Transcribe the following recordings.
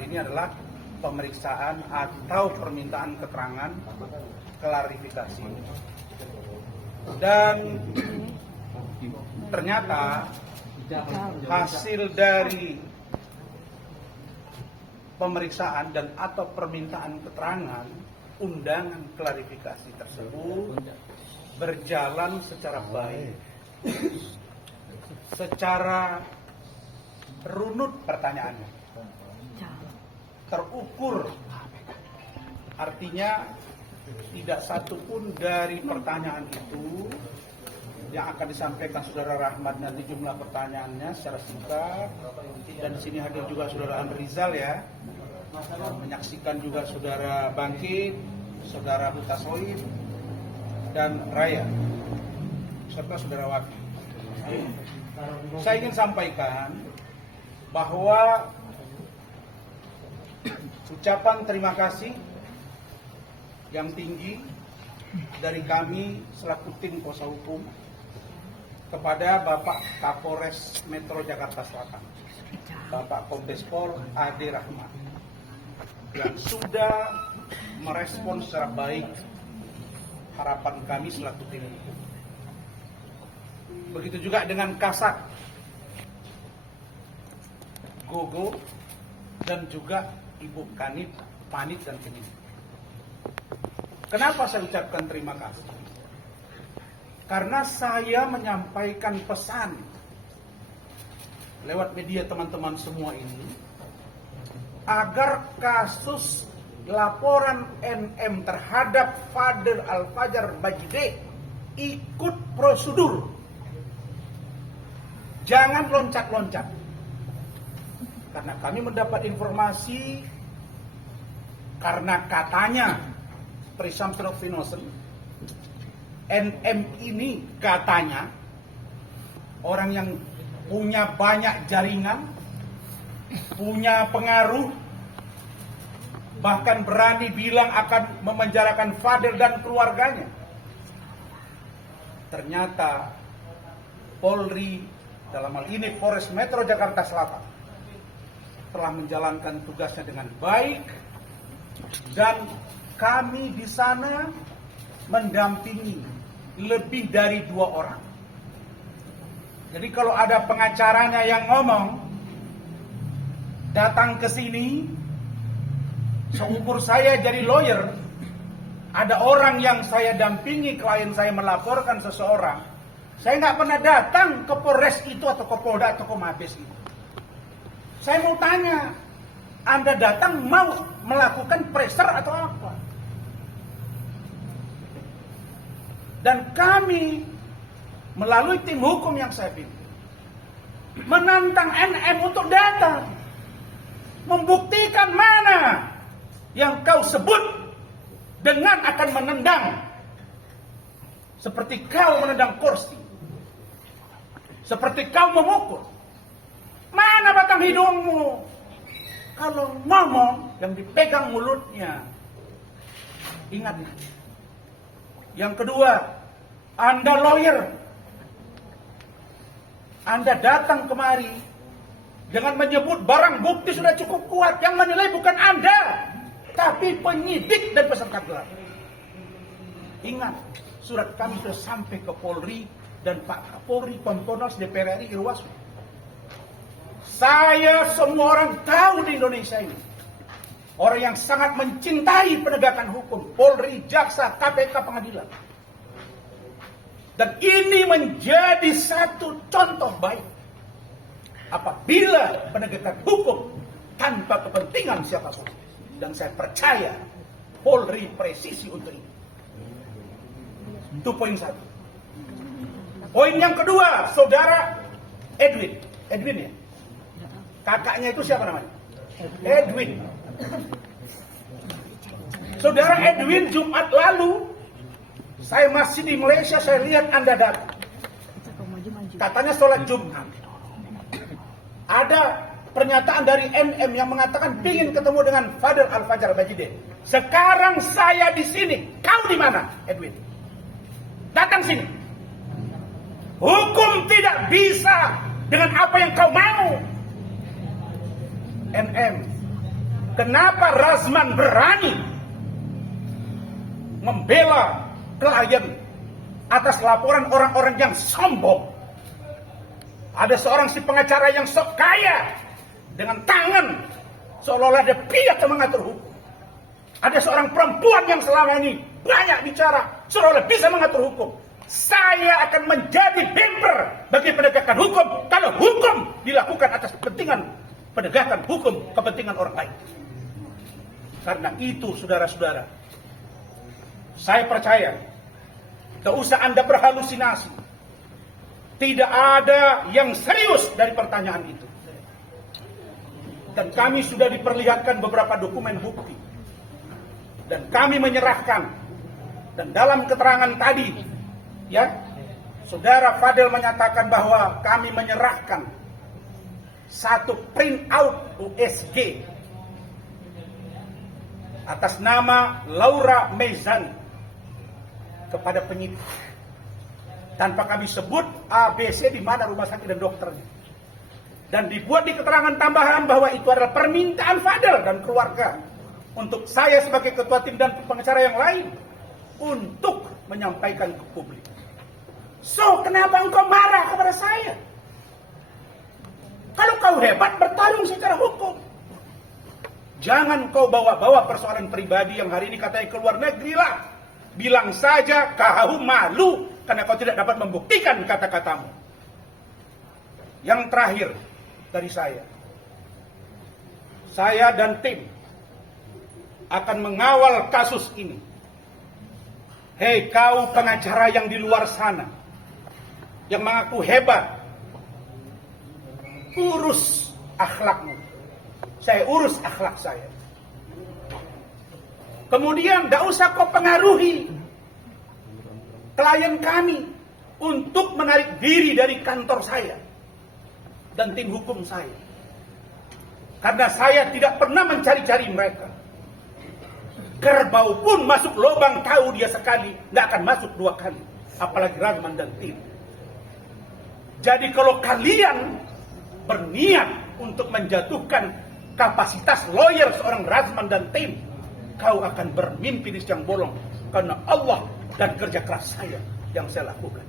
hal ini adalah pemeriksaan atau permintaan keterangan klarifikasi. Dan ternyata hasil dari pemeriksaan dan atau permintaan keterangan undangan klarifikasi tersebut berjalan secara baik, secara runut pertanyaannya, terukur, artinya tidak satu pun dari pertanyaan itu yang akan disampaikan Saudara Rahmat nanti jumlah pertanyaannya secara singkat, dan di sini hadir juga Saudara Amri Rizal ya, menyaksikan juga Saudara Bangkit, Saudara Huta Soid, dan Raya, serta Saudara Waki. Saya ingin sampaikan bahwa ucapan terima kasih yang tinggi dari kami selaku tim kuasa hukum kepada Bapak Kapolres Metro Jakarta Selatan, Bapak Kombes Pol Ade Rahmat, yang sudah merespon secara baik harapan kami selaku tim hukum. Begitu juga dengan Kasat, Gogo, dan juga Ibu Kanit, Panit, dan penyidik. Kenapa saya ucapkan terima kasih? Karena saya menyampaikan pesan lewat media teman-teman semua ini agar kasus laporan NM terhadap Fadel Al-Fajar Bajide ikut prosedur. Jangan loncat-loncat. Karena kami mendapat informasi, karena katanya presumption of innocence, NM ini katanya orang yang punya banyak jaringan, punya pengaruh, bahkan berani bilang akan memenjarakan Fadel dan keluarganya. Ternyata Polri, dalam hal ini Polres Metro Jakarta Selatan, telah menjalankan tugasnya dengan baik, dan kami di sana mendampingi lebih dari 2 orang. Jadi kalau ada pengacaranya yang ngomong datang ke sini, seumur saya jadi lawyer, ada orang yang saya dampingi, klien saya melaporkan seseorang, saya nggak pernah datang ke Polres itu atau ke Polda atau ke Mabes itu. Saya mau tanya, Anda datang mau melakukan pressure atau apa? Dan kami melalui tim hukum yang saya pimpin menantang NM untuk datang, membuktikan mana yang kau sebut dengan akan menendang seperti kau menendang kursi, seperti kau memukul. Mana batang hidungmu? Kalau ngomong yang dipegang mulutnya. Ingat. Yang kedua, Anda lawyer. Anda datang kemari dengan menyebut barang bukti sudah cukup kuat. Yang menilai bukan Anda, tapi penyidik dan peserta gelar. Ingat, surat kami sudah sampai ke Polri dan Pak Kapolri, Kompolnas, DPR RI, Irwasum. Saya semua orang tahu di Indonesia ini, orang yang sangat mencintai penegakan hukum, Polri, Jaksa, KPK, pengadilan. Dan ini menjadi satu contoh baik. Apabila penegakan hukum tanpa kepentingan siapapun. Dan saya percaya Polri presisi untuk ini. Itu poin 1. Poin yang kedua, Saudara Edwin. Edwin ya? Kakaknya itu siapa namanya? Edwin. Saudara Edwin, Jumat lalu saya masih di Malaysia, saya lihat Anda datang. Katanya sholat Jumat. Ada pernyataan dari NM yang mengatakan ingin ketemu dengan Fadel Al-Fajar Bajide. Sekarang saya di sini. Kau di mana, Edwin? Datang sini. Hukum tidak bisa dengan apa yang kau mau. NM, Kenapa Razman berani membela klien atas laporan orang-orang yang sombong? Ada seorang si pengacara yang sok kaya dengan tangan seolah-olah dia pihak yang mengatur hukum. Ada seorang perempuan yang selama ini banyak bicara seolah-olah bisa mengatur hukum. Saya akan menjadi bemper bagi penegakan hukum kalau hukum dilakukan atas kepentingan penegakan hukum, kepentingan orang lain. Karena itu, saudara-saudara, saya percaya, tidak usah Anda berhalusinasi. Tidak ada yang serius dari pertanyaan itu. Dan kami sudah diperlihatkan beberapa dokumen bukti. Dan kami menyerahkan. Dan dalam keterangan tadi, ya, Saudara Fadel menyatakan bahwa kami menyerahkan satu print out USG atas nama Laura Mezan kepada penyidik, tanpa kami sebut ABC di mana rumah sakit dan dokternya, dan dibuat di keterangan tambahan bahwa itu adalah permintaan Fadel dan keluarga untuk saya sebagai ketua tim dan pengacara yang lain untuk menyampaikan ke publik. So, kenapa engkau marah kepada saya? Kalau kau hebat, bertarung secara hukum. Jangan kau bawa-bawa persoalan pribadi yang hari ini katanya keluar negeri lah. Bilang saja kau malu karena kau tidak dapat membuktikan kata-katamu. Yang terakhir dari saya dan tim akan mengawal kasus ini. Hei kau pengacara yang di luar sana, yang mengaku hebat, urus akhlakmu. Saya urus akhlak saya. Kemudian tidak usah kau pengaruhi klien kami untuk menarik diri dari kantor saya dan tim hukum saya. Karena saya tidak pernah mencari-cari mereka. Kerbau pun masuk lubang tahu dia sekali, tidak akan masuk dua kali. Apalagi Razman dan tim. Jadi kalau kalian berniat untuk menjatuhkan kapasitas lawyer seorang Razman dan tim, kau akan bermimpi di siang bolong. Karena Allah dan kerja keras saya yang saya lakukan.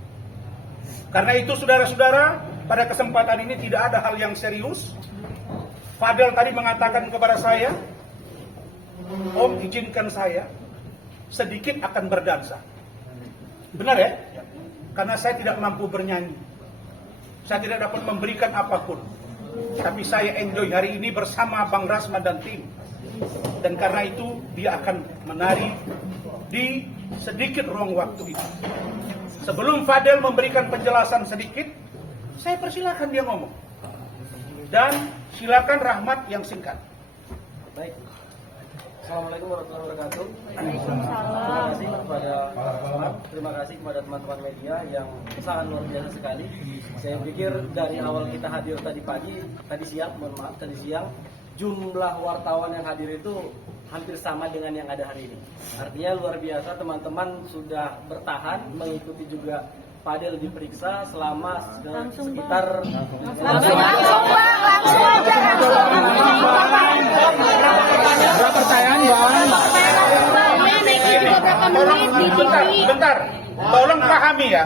Karena itu saudara-saudara, pada kesempatan ini tidak ada hal yang serius. Fadel tadi mengatakan kepada saya, Om izinkan saya sedikit akan berdansa. Benar ya? Karena saya tidak mampu bernyanyi. Saya tidak dapat memberikan apapun. Tapi saya enjoy hari ini bersama Bang Razman dan tim. Dan karena itu dia akan menari di sedikit ruang waktu itu. Sebelum Fadel memberikan penjelasan sedikit, saya persilakan dia ngomong. Dan silakan Rahmat yang singkat. Baik. Assalamualaikum warahmatullahi wabarakatuh. Terima kasih kepada terima kasih kepada teman-teman media yang sangat luar biasa sekali. Saya pikir dari awal kita hadir tadi siang, jumlah wartawan yang hadir itu hampir sama dengan yang ada hari ini. Artinya luar biasa, teman-teman sudah bertahan mengikuti juga Fadel diperiksa selama sekitar langsung aja. Berapa pertanyaan, Bang? Bentar. Tolong pahami ya.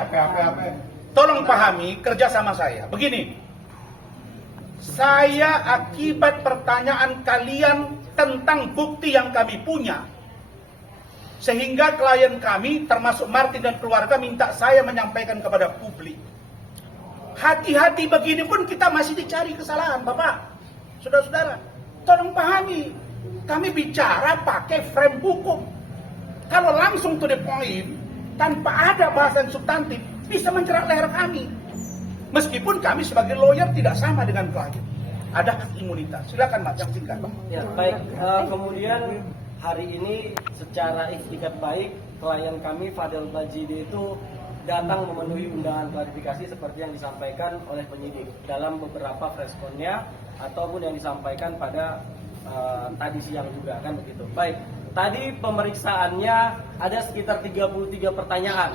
Tolong pahami kerjasama saya. Begini. Saya akibat pertanyaan kalian tentang bukti yang kami punya, sehingga klien kami termasuk Martin dan keluarga minta saya menyampaikan kepada publik. Hati-hati begini pun kita masih dicari kesalahan, Bapak. Saudara-saudara, tolong pahami. Kami bicara pakai frame hukum. Kalau langsung to the point, tanpa ada bahasan substantif, bisa mencerat leher kami. Meskipun kami sebagai lawyer tidak sama dengan klien. Ada hak imunitas. Silakan Mas, yang singkat. Ya, baik. Kemudian hari ini secara ikhtikat baik, klien kami Fadel Bajidi itu datang memenuhi undangan klarifikasi seperti yang disampaikan oleh penyidik dalam beberapa responnya ataupun yang disampaikan pada tadi siang juga, kan begitu. Baik, tadi pemeriksaannya ada sekitar 33 pertanyaan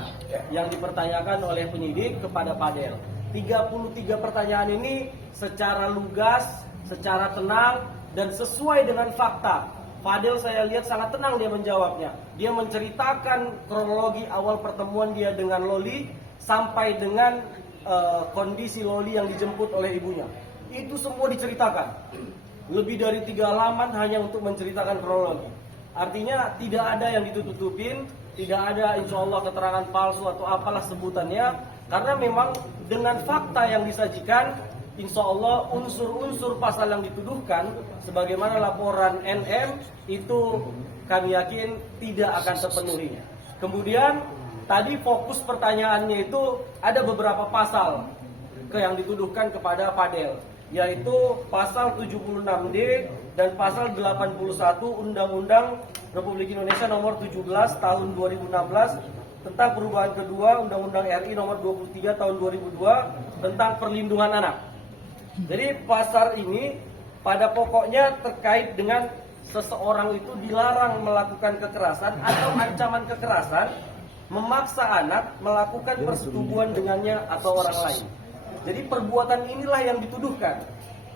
yang dipertanyakan oleh penyidik kepada Fadel. 33 pertanyaan ini secara lugas, secara tenang dan sesuai dengan fakta. Fadel saya lihat sangat tenang dia menjawabnya. Dia menceritakan kronologi awal pertemuan dia dengan Loli sampai dengan kondisi Loli yang dijemput oleh ibunya. Itu semua diceritakan. Lebih dari 3 halaman hanya untuk menceritakan kronologi. Artinya tidak ada yang ditutup-tutupin, tidak ada insya Allah keterangan palsu atau apalah sebutannya. Karena memang dengan fakta yang disajikan, insya Allah unsur-unsur pasal yang dituduhkan sebagaimana laporan NM itu kami yakin tidak akan terpenuhi. Kemudian tadi fokus pertanyaannya itu ada beberapa pasal yang dituduhkan kepada Fadel, yaitu pasal 76D dan pasal 81 Undang-Undang Republik Indonesia nomor 17 tahun 2016 tentang perubahan kedua Undang-Undang RI nomor 23 tahun 2002 tentang perlindungan anak. Jadi pasal ini pada pokoknya terkait dengan seseorang itu dilarang melakukan kekerasan atau ancaman kekerasan, memaksa anak melakukan persetubuhan dengannya atau orang lain. Jadi perbuatan inilah yang dituduhkan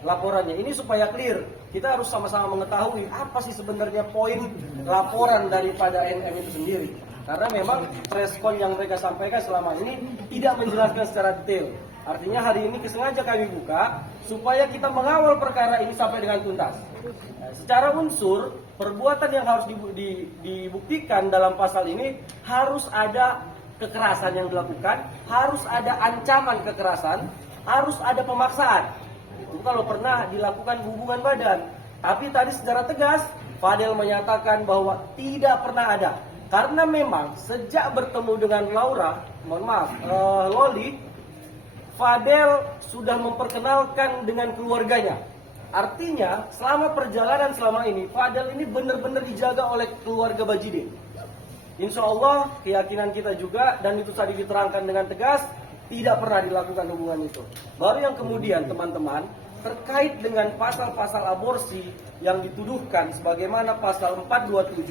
laporannya. Ini supaya clear, kita harus sama-sama mengetahui apa sih sebenarnya poin laporan daripada NM itu sendiri. Karena memang respon yang mereka sampaikan selama ini tidak menjelaskan secara detail. Artinya hari ini sengaja kami buka supaya kita mengawal perkara ini sampai dengan tuntas. Secara unsur, perbuatan yang harus dibuktikan dalam pasal ini harus ada kekerasan yang dilakukan, harus ada ancaman kekerasan, harus ada pemaksaan. Itu kalau pernah dilakukan hubungan badan. Tapi tadi secara tegas Fadel menyatakan bahwa tidak pernah ada. Karena memang sejak bertemu dengan Loli, Fadel sudah memperkenalkan dengan keluarganya. Artinya selama perjalanan selama ini Fadel ini benar-benar dijaga oleh keluarga Bajide. Insya Allah keyakinan kita juga, dan itu tadi diterangkan dengan tegas, tidak pernah dilakukan hubungan itu. Baru yang kemudian teman-teman terkait dengan pasal-pasal aborsi yang dituduhkan sebagaimana pasal 427,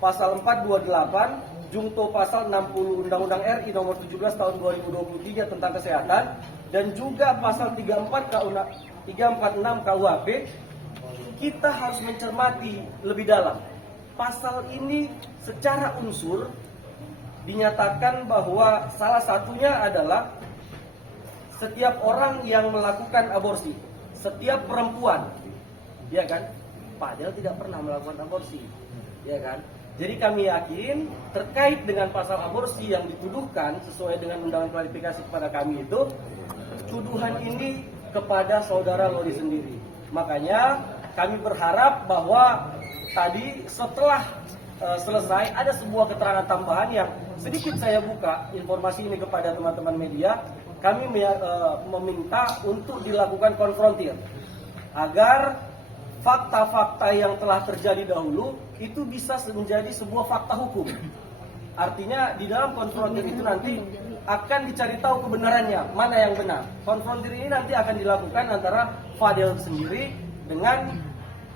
pasal 428, jungto pasal 60 Undang-Undang RI nomor 17 tahun 2023 tentang kesehatan, dan juga pasal 346 KUHP, kita harus mencermati lebih dalam. Pasal ini secara unsur dinyatakan bahwa salah satunya adalah setiap orang yang melakukan aborsi, setiap perempuan, ya kan? Padahal tidak pernah melakukan aborsi, ya kan? Jadi kami yakin terkait dengan pasal aborsi yang dituduhkan sesuai dengan undangan klarifikasi kepada kami itu, tuduhan ini kepada saudara Loli sendiri. Makanya kami berharap bahwa tadi setelah selesai ada sebuah keterangan tambahan yang sedikit saya buka informasi ini kepada teman-teman media. Kami meminta untuk dilakukan konfrontir agar fakta-fakta yang telah terjadi dahulu itu bisa menjadi sebuah fakta hukum. Artinya di dalam konfrontir itu nanti akan dicari tahu kebenarannya, mana yang benar. Konfrontir ini nanti akan dilakukan antara Fadel sendiri dengan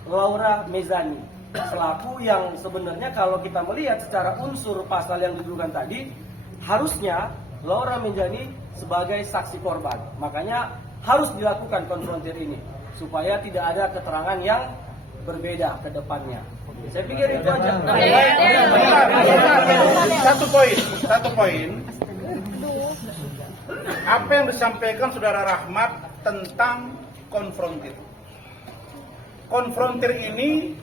Laura Mezani, selaku yang sebenarnya kalau kita melihat secara unsur pasal yang dituduhkan tadi, harusnya Laura Mezani sebagai saksi korban. Makanya harus dilakukan konfrontir ini supaya tidak ada keterangan yang berbeda ke depannya. Saya pikir itu aja. Satu poin. Apa yang disampaikan Saudara Rahmat tentang konfrontir. Konfrontir ini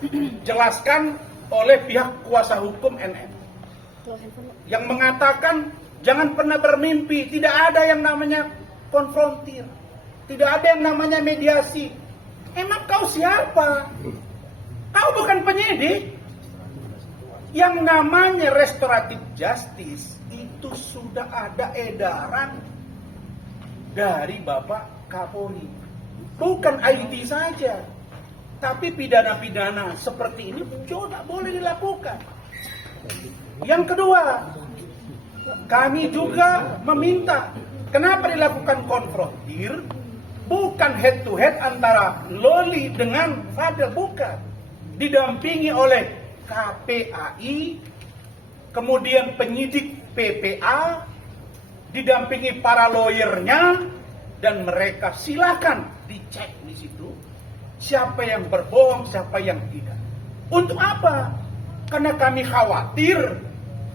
dijelaskan oleh pihak kuasa hukum NM yang mengatakan jangan pernah bermimpi, tidak ada yang namanya konfrontir, tidak ada yang namanya mediasi. Emang kau siapa? Kau bukan penyidik. Yang namanya restoratif justice itu sudah ada edaran dari Bapak Kapolri. Bukan IT saja, tapi pidana-pidana seperti ini juga boleh dilakukan. Yang kedua, kami juga meminta kenapa dilakukan konfrontir, bukan head to head antara Loli dengan Fadel, bukan. Didampingi oleh KPAI, kemudian penyidik PPA, didampingi para lawyernya, dan mereka silakan dicek di situ siapa yang berbohong, siapa yang tidak. Untuk apa? Karena kami khawatir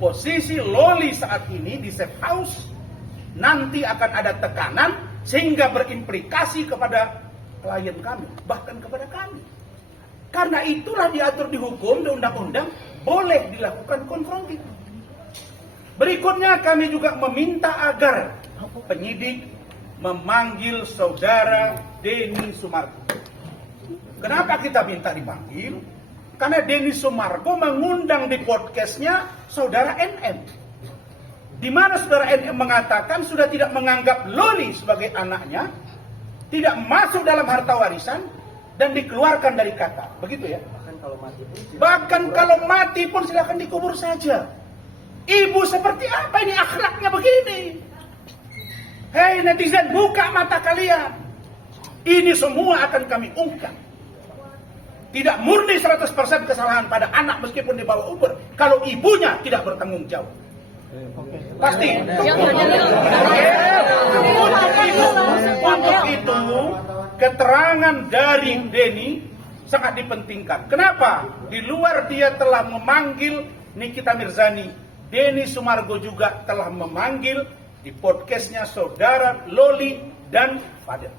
posisi Loli saat ini di safe house nanti akan ada tekanan sehingga berimplikasi kepada klien kami, bahkan kepada kami. Karena itulah diatur di hukum, di undang-undang, boleh dilakukan konfrontir. Berikutnya kami juga meminta agar penyidik memanggil saudara Denny Sumargo. Kenapa kita minta dipanggil? Karena Denny Sumargo mengundang di podcastnya saudara NM. Di mana saudara NM mengatakan sudah tidak menganggap Loli sebagai anaknya, tidak masuk dalam harta warisan, dan dikeluarkan dari kata. Begitu ya? Bahkan kalau mati pun silakan dikubur saja. Ibu seperti apa ini akhlaknya begini? Hei netizen, buka mata kalian. Ini semua akan kami ungkap. Tidak murni 100% kesalahan pada anak meskipun dibawa umur. Kalau ibunya tidak bertanggung jawab. Pasti. Untuk itu, keterangan dari Denny sangat dipentingkan. Kenapa? Di luar dia telah memanggil Nikita Mirzani, Denny Sumargo juga telah memanggil di podcastnya saudara Loli dan Fadel.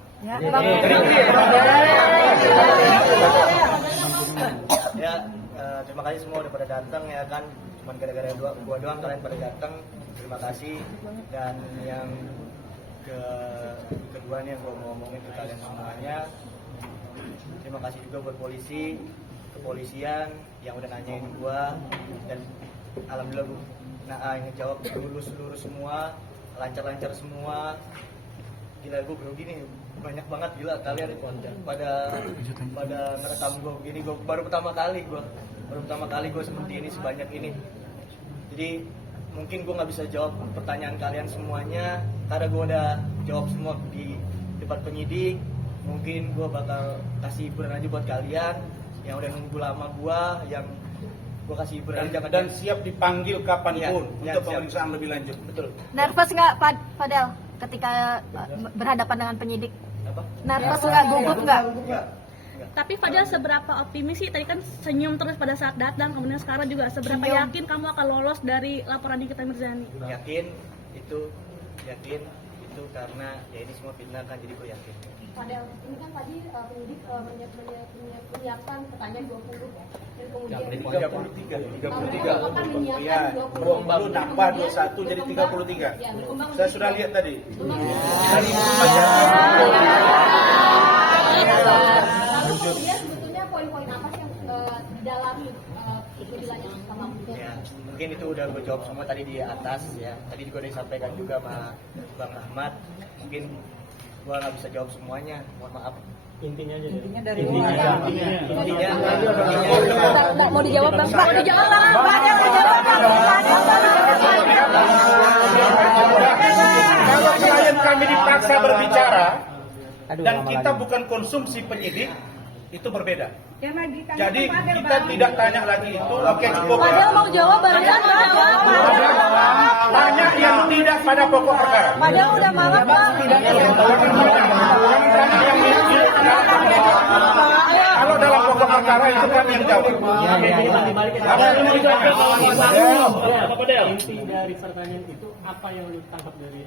Terima kasih semua udah pada datang ya kan. Cuman gara-gara gua doang kalian pada datang. Terima kasih. Dan yang kedua nih yang gua mau ngomongin ke kalian semuanya. Terima kasih juga buat polisi, kepolisian yang udah nanyain gua, dan alhamdulillah gua ngejawab lurus semua, lancar semua. Gila, gue grogi nih, banyak banget gila kalian pada ngerekam gue begini. Gue baru pertama kali gue seperti ini, sebanyak ini. Jadi mungkin gue nggak bisa jawab pertanyaan kalian semuanya karena gue udah jawab semua di depan penyidik. Mungkin gue bakal kasih hiburan aja buat kalian yang udah nunggu lama yang gue kasih hiburan aja. Dan siap dipanggil kapanpun ya, untuk pemeriksaan lebih lanjut. Betul. Nervous nggak, Fadel, ketika berhadapan dengan penyidik? Apa? Nervous nggak, gugup nggak? Enggak. Tapi Fadel seberapa optimis sih? Tadi kan senyum terus pada saat datang, kemudian sekarang juga seberapa yakin kamu akan lolos dari laporan Nikita Mirzani? Yakin itu karena ya ini semua fitnah kan, jadi gue yakin. Fadel, ini kan tadi penyidik menyiapkan pertanyaan 20 ya. Dan kemudian 33. akan menyiapkan Ya, 20 tambah 21 jadi 33. Ya, berkembang Saya sudah lihat tadi. Kemudian sebetulnya poin-poin apa sih yang didalami penjelasannya sama Ya, mungkin itu udah gue jawab semua tadi di atas ya. Tadi juga udah disampaikan juga sama Bang Rahmat. Mungkin gue nggak bisa jawab semuanya, mohon maaf. Intinya Nggak mau dijawab, Bang. Mau dijawab, Bang. Kalau klien kami dipaksa berbicara dan kita bukan konsumsi penyidik, itu berbeda. Jadi kita tidak tanya lagi itu. Oke, cukup ya. Fadel mau jawab, Bang. Tanya yang tidak pada pokok perkara. Fadel udah marah, Bang. Kalau dalam pokok perkara itu kan yang jawab. Inti dari pertanyaan itu apa yang lu tangkap dari?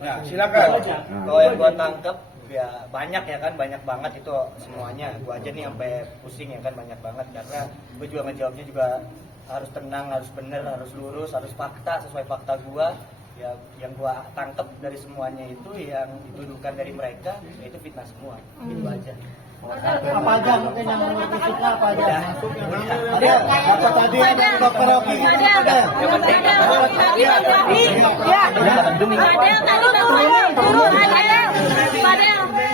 Nah, silakan. Kalau yang gue tangkap ya banyak ya kan, banyak banget itu semuanya. Gue aja nih sampai pusing ya kan, banyak banget karena gue juga ngejawabnya juga harus tenang, harus bener, harus lurus, harus fakta, sesuai fakta gue. Ya, yang gue tangkap dari semuanya itu yang dituduhkan dari mereka itu fitnah semua. Itu aja. Apa aja mungkin yang lebih suka apa aja? Ada apa tadi ada dokter Rocky?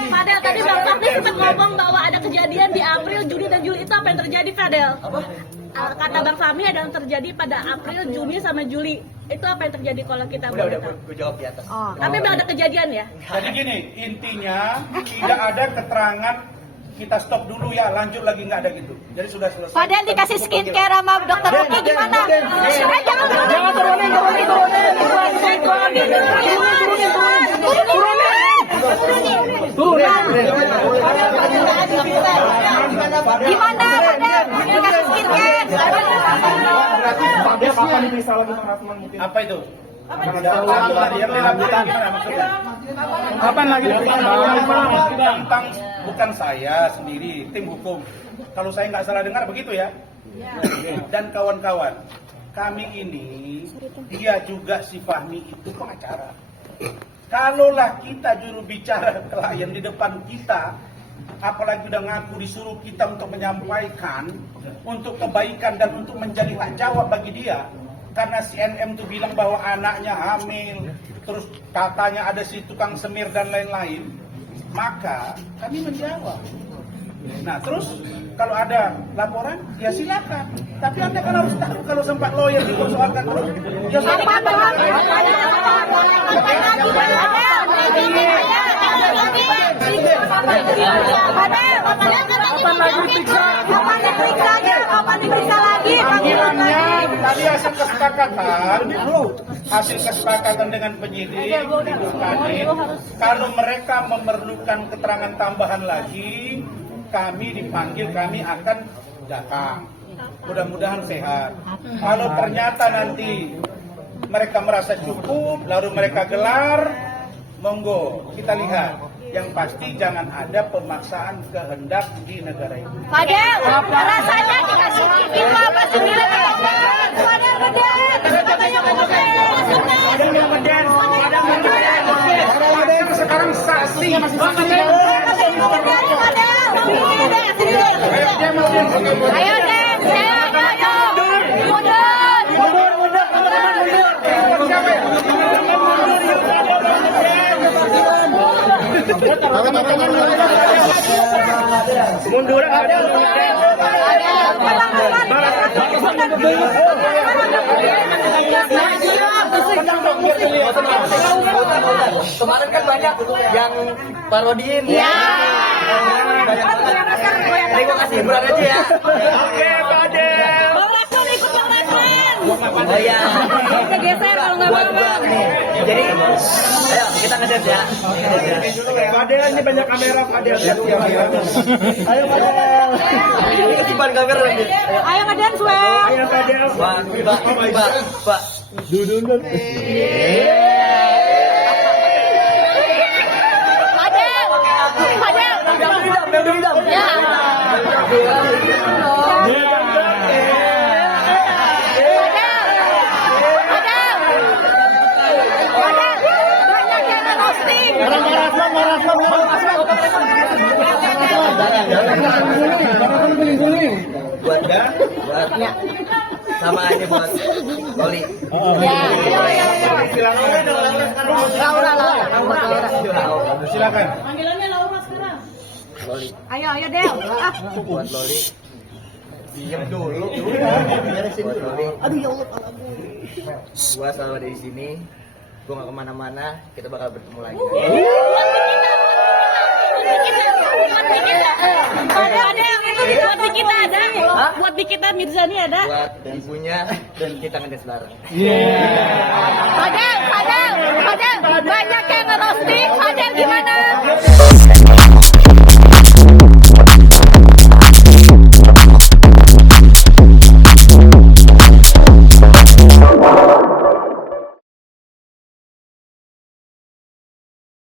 Fadel tadi Bang Fahmi sempat ngomong bahwa ada kejadian di April, Juni dan Juli. Itu apa yang terjadi, Fadel? Kata Bang Fahmi ada yang terjadi pada April, Juni sama Juli. Itu apa yang terjadi kalau kita Udah gue jawab di atas. Tapi memang ada kejadian ya? Jadi gini, intinya tidak ada keterangan kita stop dulu ya, lanjut lagi nggak ada gitu. Jadi sudah selesai. Fadel dikasih skincare sama dokter Rocky gimana? Jangan turunin. Gimana Fadel? Kasus Kirkes. Apa itu? Satu tadi yang dilakukan gimana maksudnya? Kapan lagi? Tentang bukan saya sendiri, tim hukum. Kalau saya nggak salah dengar begitu ya. Dan kawan-kawan, kami ini, dia juga si Fahmi itu pengacara. Kalaulah kita juru bicara klien di depan kita, apalagi udah ngaku disuruh kita untuk menyampaikan untuk kebaikan dan untuk menjadi hak jawab bagi dia, karena si NM itu bilang bahwa anaknya hamil, terus katanya ada si tukang semir dan lain-lain, maka kami menjawab. Nah terus kalau ada laporan ya silakan, tapi Anda kan harus tahu kalau sempat lawyer dipersoalkan terus ya tadi hasil kesepakatan dengan penyidik itu Kadin, kalau mereka memerlukan keterangan tambahan lagi, kami dipanggil, kami akan datang. Mudah-mudahan sehat. Kalau ternyata nanti mereka merasa cukup, lalu mereka gelar, monggo kita lihat. Yang pasti jangan ada pemaksaan kehendak di negara ini. Fadel, rasanya dikasih TV apa sendiri? Sekarang saksi. Ayo Den, Mundur. Kemarin kan banyak yang parodiin. Ya. Terima kasih, hiburan aja ya. Oke, Fadel. Bang Rasul ikut Bang Rasul. Oh iya. Kita geser kalau nggak Buat mau. gua nih. Jadi, ayo kita ngedance ya. Fadel ini banyak kamera, Fadel. Ayo Fadel. Ini kesibukan kamera lagi. Ayo ngedance weh. Ayo Fadel. Pak. Buat sama aja buat Oli. Silakan. Panggilannya Laura sekarang. Loli. Ayo Del. Buat Loli. Diam dulu. Buat Loli. Aduh ya Allah. Gua selalu ada di sini. Gua nggak kemana-mana. Kita bakal bertemu lagi. Buat di kita ada. Buat di kita Mirzani ada. Buat ibunya dan kita ngedance bareng. Fadel, banyak yang ngerosting. Fadel gimana?